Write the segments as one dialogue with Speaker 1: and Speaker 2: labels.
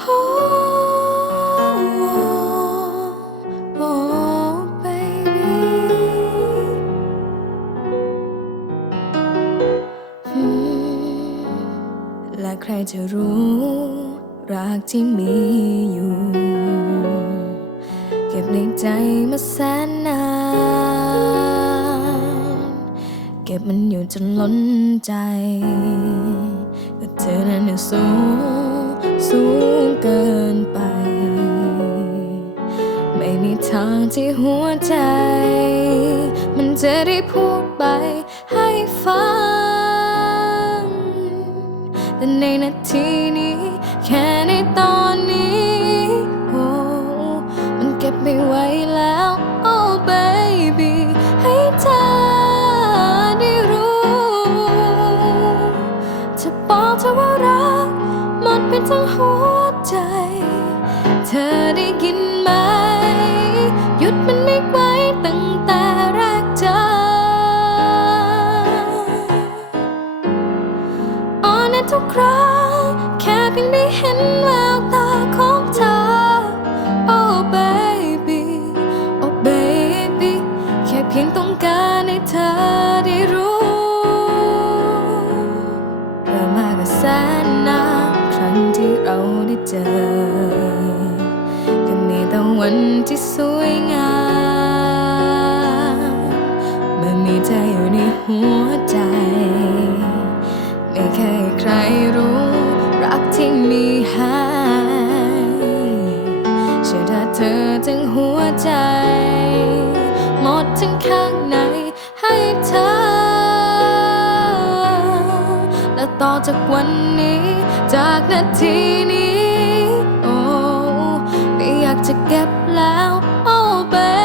Speaker 1: และใครจะรู้ รักที่มีอยู่ เก็บในใจมาแสนนาน เก็บมันอยู่จนล้นใจแต่เธอนั้นสูง สูงเกินไป ไม่มีทางที่หัวใจ มันจะได้พูดไปให้ฟัง แต่ในนาทีนี้ ได้เห็นแววตาของเธอ Oh baby Oh baby แค่เพียงต้องการให้เธอได้รู้เริ่มาก็แสนนานครั้งที่เราได้เจอก็มีแต่วันที่สวยงามเมื่อมีเธออยู่ในหัวใจ ไม่เคยใครรู้ ทั้งหัวใจ หมดทั้งข้างในให้เธอ และต่อจากวันนี้ จากนาทีนี้ โอ้ไม่อยากจะเก็บแล้ว โอ้ baby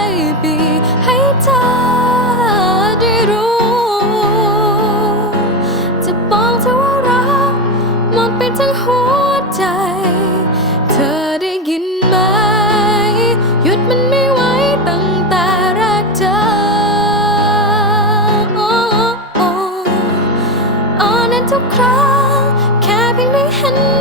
Speaker 1: ทุกครั้งแค่เพียงได้เห็น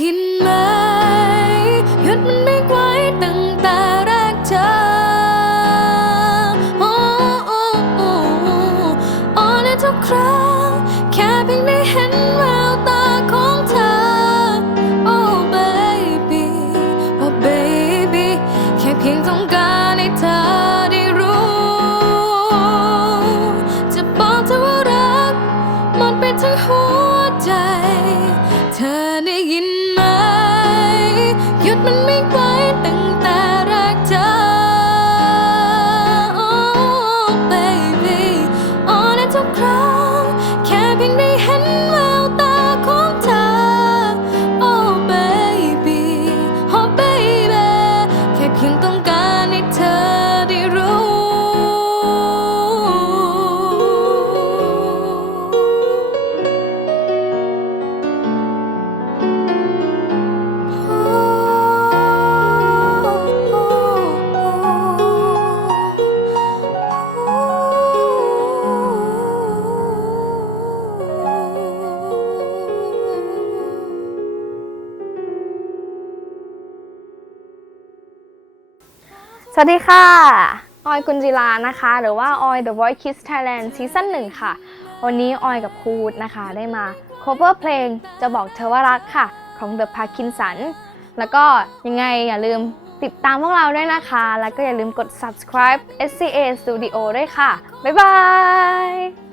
Speaker 1: ยินไหมหยุดมันไม่ไหวตั้งแต่แรกเจอโอ้โอ้โอ้อ่อนแอทุกครั้งแค่เพียงได้เห็น
Speaker 2: สวัสดีค่ะ ออยกุญจิลานะคะ หรือว่าออย The Voice Kids Thailand ซีซั่นหนึ่งค่ะ วันนี้ออยกับครูวุฒินะคะ ได้มา cover เพลงจะบอกเธอว่ารักค่ะ ของ The Parkinson แล้วก็ยังไงอย่าลืมติดตามพวกเราด้วยนะคะ แล้วก็อย่าลืมกด subscribe SCA Studio ด้วยค่ะ บ๊ายบาย